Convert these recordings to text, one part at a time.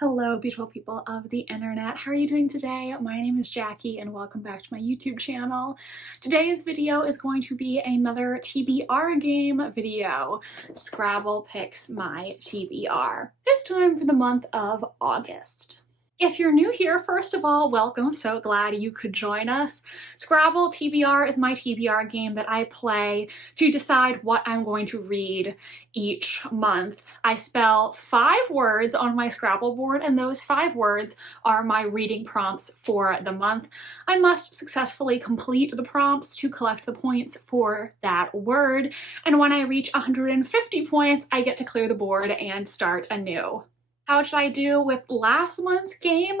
Hello, beautiful people of the internet. How are you doing today? My name is Jackie and welcome back to my YouTube channel. Today's video is going to be another TBR game video. Scrabble picks my TBR. This time for the month of August. If you're new here, first of all, welcome. So glad you could join us. Scrabble TBR is my TBR game that I play to decide what I'm going to read each month. I spell 5 words on my Scrabble board, and those 5 words are my reading prompts for the month. I must successfully complete the prompts to collect the points for that word, and when I reach 150 points, I get to clear the board and start anew. How did I do with last month's game?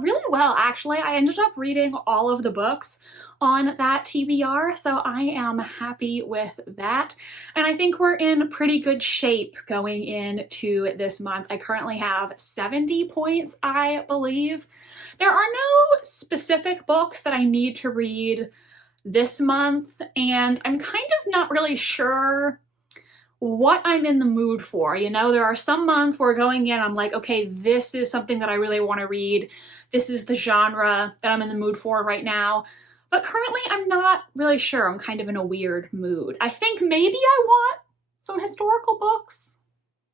Really well, actually. I ended up reading all of the books on that TBR, so I am happy with that. And I think we're in pretty good shape going into this month. I currently have 70 points, I believe. There are no specific books that I need to read this month, and I'm kind of not really sure what I'm in the mood for. You know, there are some months where going in, I'm like, okay, this is something that I really want to read. This is the genre that I'm in the mood for right now. But currently, I'm not really sure. I'm kind of in a weird mood. I think maybe I want some historical books,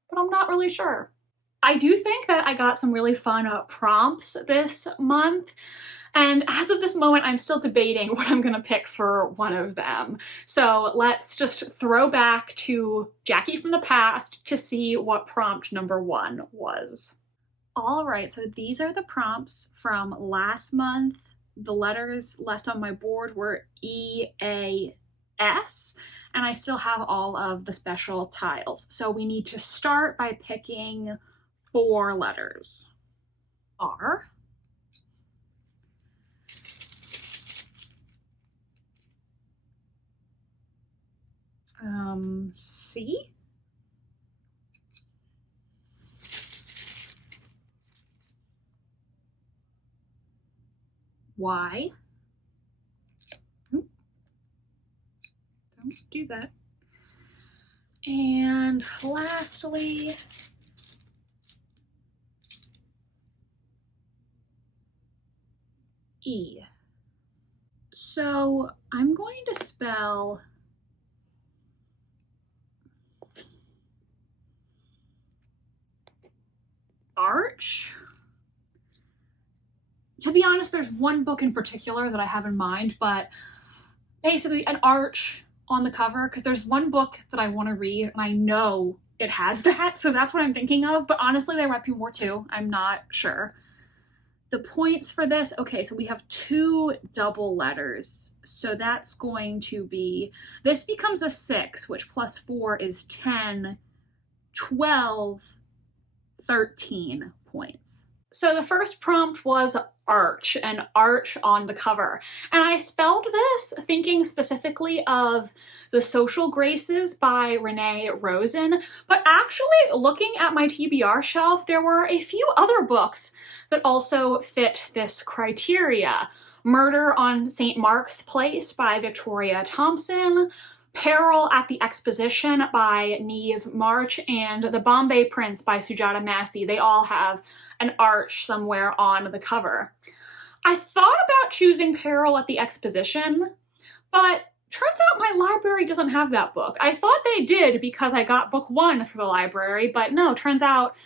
but I'm not really sure. I do think that I got some really fun prompts this month. And as of this moment, I'm still debating what I'm gonna pick for one of them. So let's just throw back to Jackie from the past to see what prompt number 1 was. All right, so these are the prompts from last month. The letters left on my board were E, A, S, and I still have all of the special tiles. So we need to start by picking 4 letters. R, C, Y, don't do that, and lastly, E. So I'm going to spell arch. To be honest, there's one book in particular that I have in mind, but basically an arch on the cover, because there's one book that I want to read and I know it has that, so that's what I'm thinking of, but honestly there might be more too. I'm not sure. The points for this, okay, so we have 2 double letters, so that's going to be, this becomes a 6, which plus 4 is 10, 12, 13 points. So the first prompt was arch, and arch on the cover. And I spelled this thinking specifically of The Social Graces by Renee Rosen, but actually looking at my TBR shelf, there were a few other books that also fit this criteria. Murder on St. Mark's Place by Victoria Thompson, Peril at the Exposition by Neve March, and The Bombay Prince by Sujata Massey. They all have an arch somewhere on the cover. I thought about choosing Peril at the Exposition, but turns out my library doesn't have that book. I thought they did because I got book 1 for the library, but no, turns out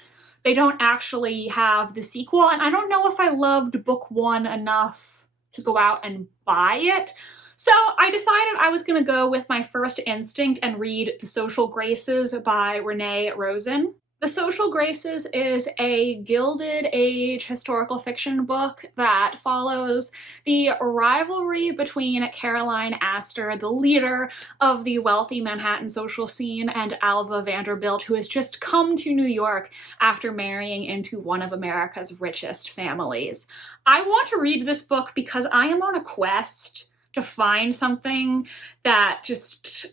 they don't actually have the sequel, and I don't know if I loved book 1 enough to go out and buy it. So I decided I was gonna go with my first instinct and read The Social Graces by Renee Rosen. The Social Graces is a Gilded Age historical fiction book that follows the rivalry between Caroline Astor, the leader of the wealthy Manhattan social scene, and Alva Vanderbilt, who has just come to New York after marrying into one of America's richest families. I want to read this book because I am on a quest to find something that just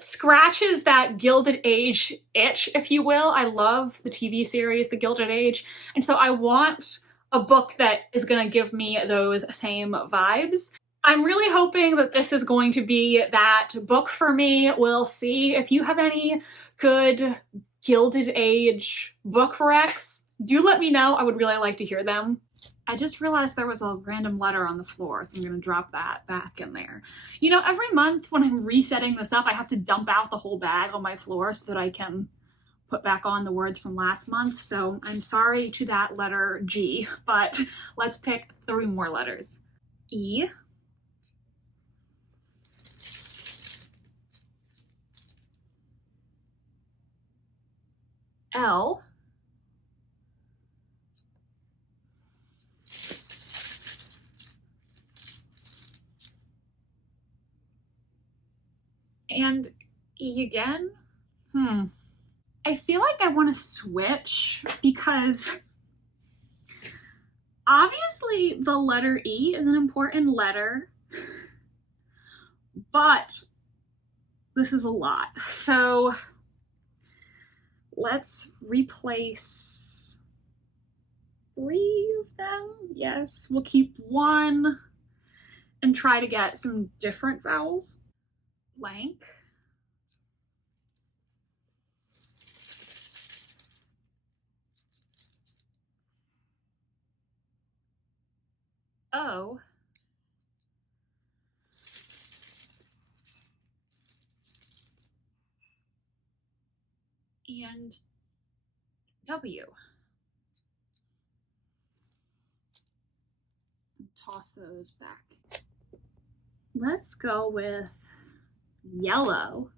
scratches that Gilded Age itch, if you will. I love the TV series, The Gilded Age, and so I want a book that is gonna give me those same vibes. I'm really hoping that this is going to be that book for me. We'll see. If you have any good Gilded Age book recs, Do let me know. I would really like to hear them. I just realized there was a random letter on the floor, so I'm going to drop that back in there. You know, every month when I'm resetting this up, I have to dump out the whole bag on my floor so that I can put back on the words from last month. So I'm sorry to that letter G, but let's pick 3 more letters. E, L, and E again. I feel like I want to switch because obviously the letter E is an important letter, but this is a lot. So let's replace 3 of them. Yes, we'll keep 1 and try to get some different vowels. Blank. O. And W. Toss those back. Let's go with yellow,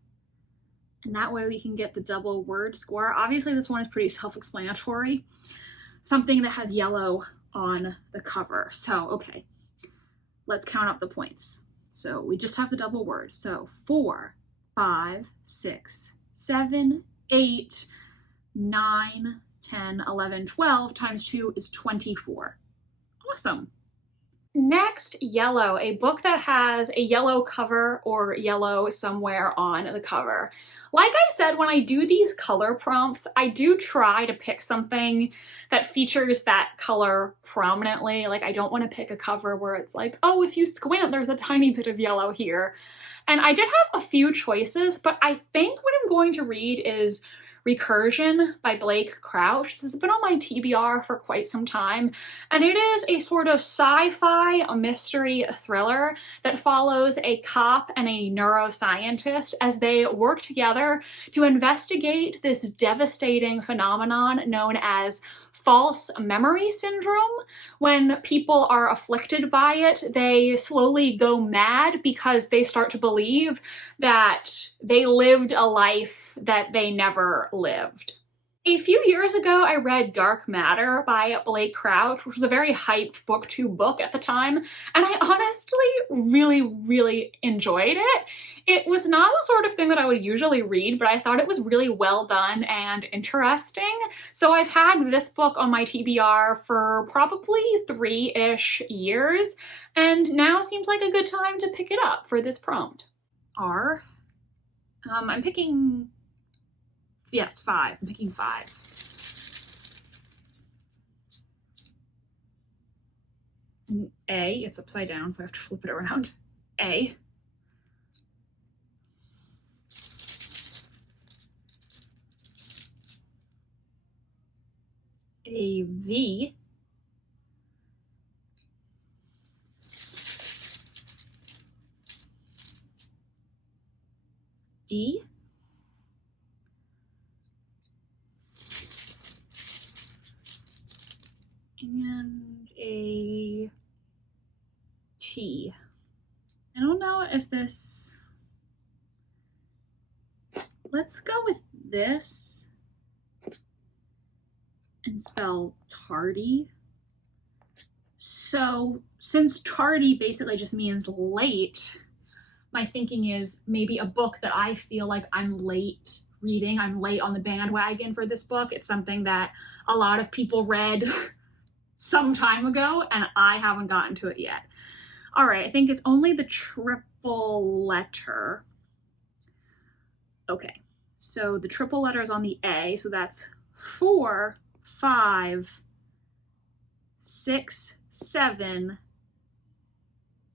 and that way we can get the double word score. Obviously this one is pretty self-explanatory. Something that has yellow on the cover. So, okay, let's count up the points. So we just have the double word. So 4, 5, 6, 7, 8, 9, 10, 11, 12 times 2 is 24. Awesome. Next, yellow, a book that has a yellow cover or yellow somewhere on the cover. Like I said, when I do these color prompts, I do try to pick something that features that color prominently. Like I don't want to pick a cover where it's like, oh, if you squint, there's a tiny bit of yellow here. And I did have a few choices, but I think what I'm going to read is Recursion by Blake Crouch. This has been on my TBR for quite some time, and it is a sort of sci-fi mystery thriller that follows a cop and a neuroscientist as they work together to investigate this devastating phenomenon known as false memory syndrome. When people are afflicted by it, they slowly go mad because they start to believe that they lived a life that they never lived. A few years ago, I read Dark Matter by Blake Crouch, which was a very hyped booktube book at the time, and I honestly really enjoyed it. It was not the sort of thing that I would usually read, but I thought it was really well done and interesting. So I've had this book on my TBR for probably 3-ish years, and now seems like a good time to pick it up for this prompt. R. I'm picking... Yes, 5. I'm picking 5. And A, it's upside down, so I have to flip it around. A. A V. D. And a T. I don't know if this... Let's go with this and spell tardy. So since tardy basically just means late, my thinking is maybe a book that I feel like I'm late reading. I'm late on the bandwagon for this book. It's something that a lot of people read some time ago and I haven't gotten to it yet. All right, I think it's only the triple letter. Okay, so the triple letter is on the A, so that's 4, 5, 6, 7,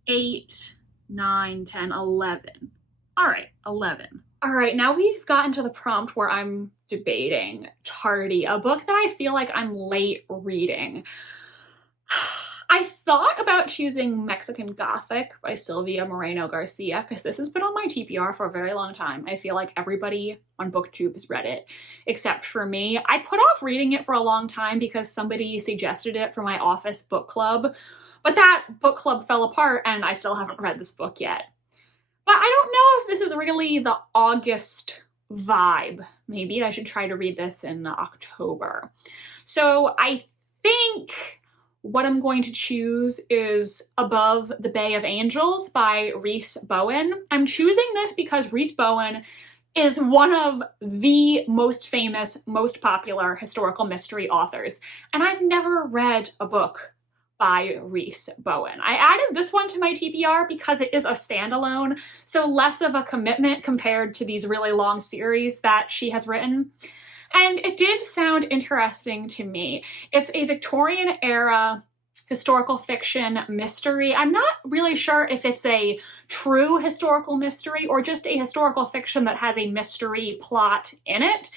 8, 9, 10, 11. All right, 11. All right, now we've gotten to the prompt where I'm debating tardy, a book that I feel like I'm late reading. I thought about choosing Mexican Gothic by Silvia Moreno Garcia because this has been on my TBR for a very long time. I feel like everybody on BookTube has read it, except for me. I put off reading it for a long time because somebody suggested it for my office book club, but that book club fell apart and I still haven't read this book yet. But I don't know if this is really the August vibe. Maybe I should try to read this in October. So I think what I'm going to choose is Above the Bay of Angels by Rhys Bowen. I'm choosing this because Rhys Bowen is one of the most famous, most popular historical mystery authors, and I've never read a book by Rhys Bowen. I added this one to my TBR because it is a standalone, so less of a commitment compared to these really long series that she has written. And it did sound interesting to me. It's a Victorian era historical fiction mystery. I'm not really sure if it's a true historical mystery or just a historical fiction that has a mystery plot in it.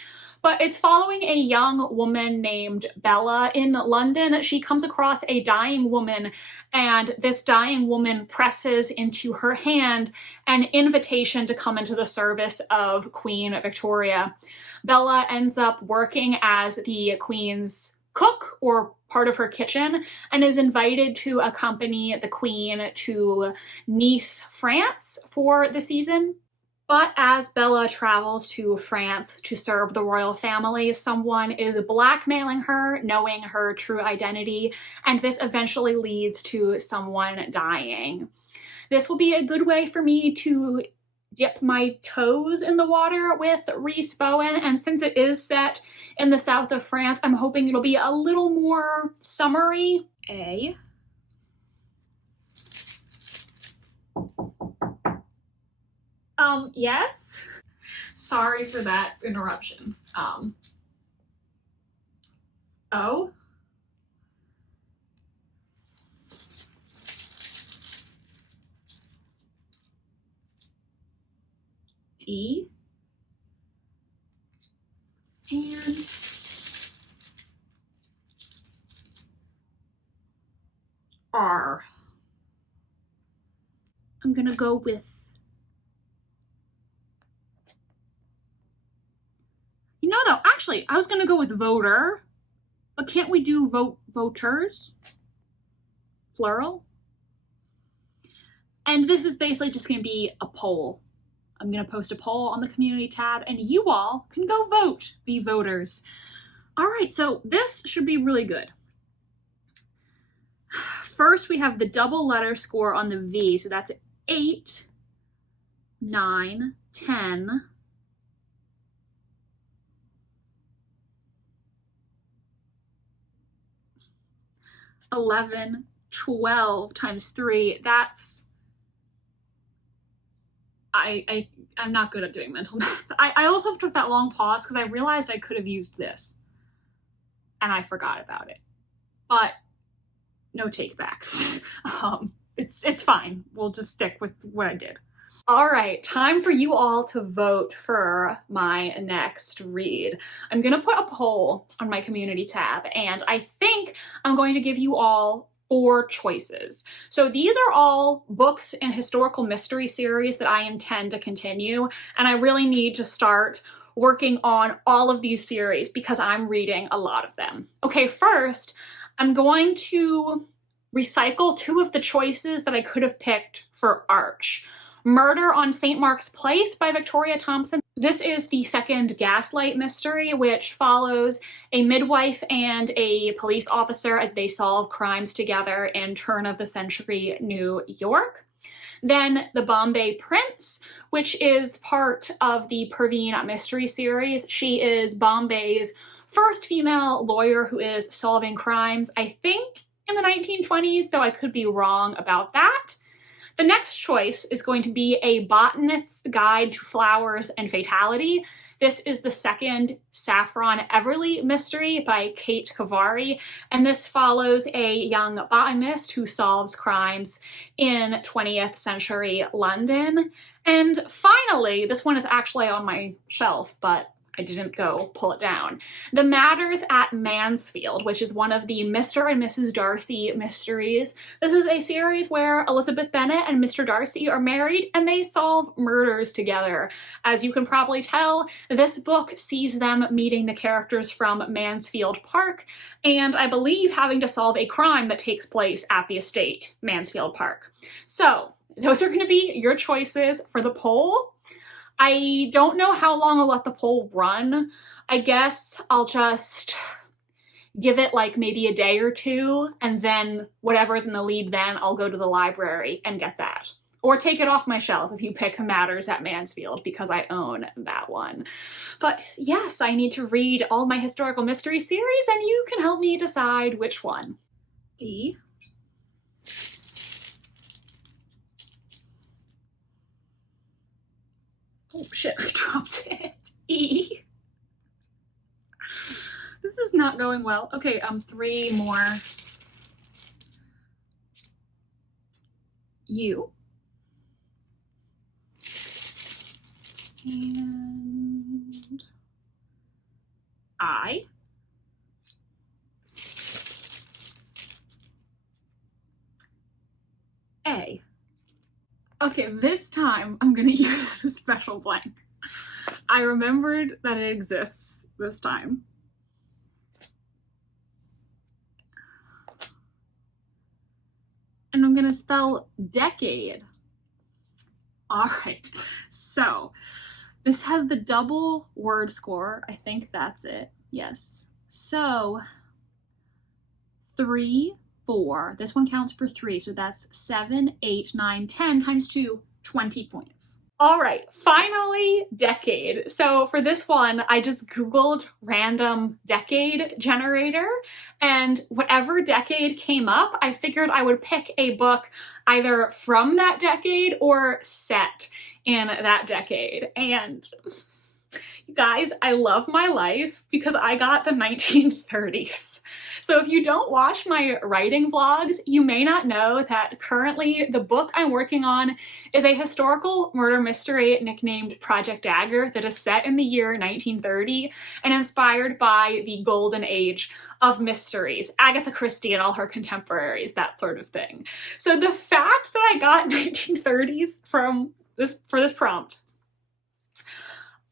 But it's following a young woman named Bella in London. She comes across a dying woman, and this dying woman presses into her hand an invitation to come into the service of Queen Victoria. Bella ends up working as the Queen's cook or part of her kitchen and is invited to accompany the Queen to Nice, France for the season. But as Bella travels to France to serve the royal family, someone is blackmailing her, knowing her true identity, and this eventually leads to someone dying. This will be a good way for me to dip my toes in the water with Rhys Bowen, and since it is set in the south of France, I'm hoping it'll be a little more summery. Yes? Sorry for that interruption. O? D? And R. I'm gonna go with, you know though, actually, I was gonna go with voter, but can't we do voters? Plural? And this is basically just gonna be a poll. I'm gonna post a poll on the community tab and you all can go vote, be voters. All right, so this should be really good. First, we have the double letter score on the V, so that's 8, 9, 10, 11, 12 times 3. That's, I'm not good at doing mental math. I also took that long pause because I realized I could have used this and I forgot about it. But no takebacks. It's fine. We'll just stick with what I did. All right, time for you all to vote for my next read. I'm gonna put a poll on my community tab, and I think I'm going to give you all 4 choices. So these are all books in historical mystery series that I intend to continue, and I really need to start working on all of these series because I'm reading a lot of them. Okay, first, I'm going to recycle 2 of the choices that I could have picked for Arch. Murder on St. Mark's Place by Victoria Thompson. This is the second Gaslight mystery, which follows a midwife and a police officer as they solve crimes together in turn-of-the-century New York. Then The Bombay Prince, which is part of the Perveen mystery series. She is Bombay's first female lawyer who is solving crimes, I think, in the 1920s, though I could be wrong about that. The next choice is going to be A Botanist's Guide to Flowers and Fatality. This is the second Saffron Everly mystery by Kate Kavari, and this follows a young botanist who solves crimes in 20th century London. And finally, this one is actually on my shelf, but I didn't go pull it down. The Matters at Mansfield, which is one of the Mr. and Mrs. Darcy mysteries. This is a series where Elizabeth Bennet and Mr. Darcy are married and they solve murders together. As you can probably tell, this book sees them meeting the characters from Mansfield Park and I believe having to solve a crime that takes place at the estate, Mansfield Park. So those are going to be your choices for the poll. I don't know how long I'll let the poll run. I guess I'll just give it like maybe a day or two, and then whatever's in the lead then, I'll go to the library and get that. Or take it off my shelf if you pick Matters at Mansfield, because I own that one. But yes, I need to read all my historical mystery series, and you can help me decide which one. D. Oh shit, I dropped it. E. This is not going well. Okay, 3 more. U. And I. A. Okay, this time I'm gonna use the special blank. I remembered that it exists this time. And I'm gonna spell decade. All right, so this has the double word score. I think that's it, yes. So 3, 4, this one counts for 3, so that's 7, 8, 9, 10 times 2, 20 points. All right, finally, decade. So for this one, I just Googled random decade generator, and whatever decade came up, I figured I would pick a book either from that decade or set in that decade. And you guys, I love my life because I got the 1930s. So if you don't watch my writing vlogs, you may not know that currently the book I'm working on is a historical murder mystery nicknamed Project Dagger that is set in the year 1930 and inspired by the golden age of mysteries, Agatha Christie and all her contemporaries, that sort of thing. So the fact that I got 1930s for this prompt,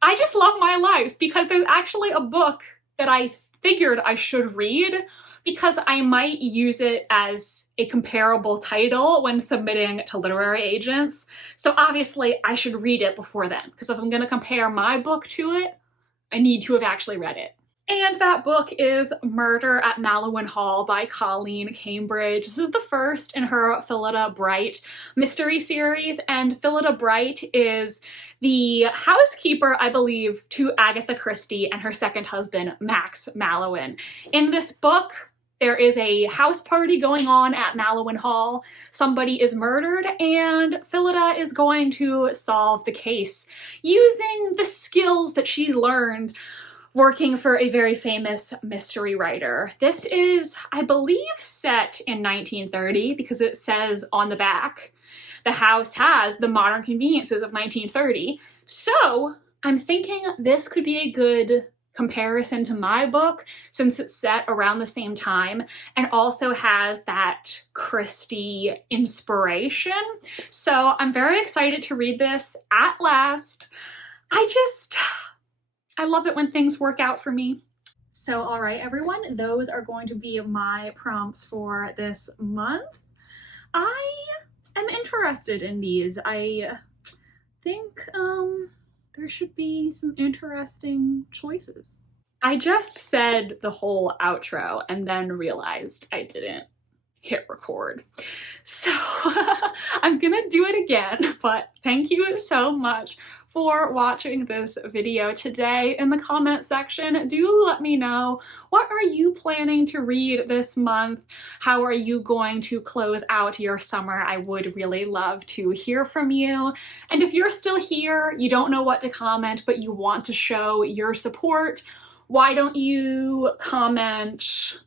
I just love my life because there's actually a book that I figured I should read because I might use it as a comparable title when submitting to literary agents. So obviously I should read it before then, because if I'm going to compare my book to it, I need to have actually read it. And that book is Murder at Malowin Hall by Colleen Cambridge. This is the first in her Phillida Bright mystery series, and Phillida Bright is the housekeeper, I believe, to Agatha Christie and her second husband, Max Mallowan. In this book, there is a house party going on at Malowin Hall. Somebody is murdered, and Phillida is going to solve the case using the skills that she's learned working for a very famous mystery writer. This is, I believe, set in 1930 because it says on the back, the house has the modern conveniences of 1930. So I'm thinking this could be a good comparison to my book since it's set around the same time and also has that Christie inspiration. So I'm very excited to read this at last. I love it when things work out for me. So, all right, everyone, those are going to be my prompts for this month. I am interested in these. I think there should be some interesting choices. I just said the whole outro and then realized I didn't hit record. So I'm gonna do it again, but thank you so much for watching this video today. In the comment section, do let me know, what are you planning to read this month? How are you going to close out your summer? I would really love to hear from you. And if you're still here, you don't know what to comment, but you want to show your support, why don't you comment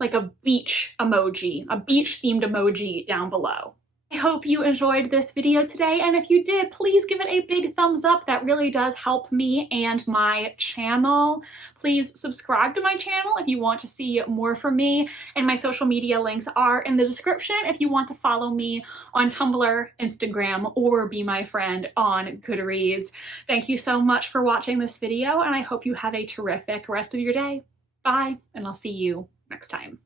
like a beach emoji, a beach themed emoji down below? I hope you enjoyed this video today, and if you did, please give it a big thumbs up. That really does help me and my channel. Please subscribe to my channel if you want to see more from me, and my social media links are in the description if you want to follow me on Tumblr, Instagram, or be my friend on Goodreads. Thank you so much for watching this video, and I hope you have a terrific rest of your day. Bye, and I'll see you next time.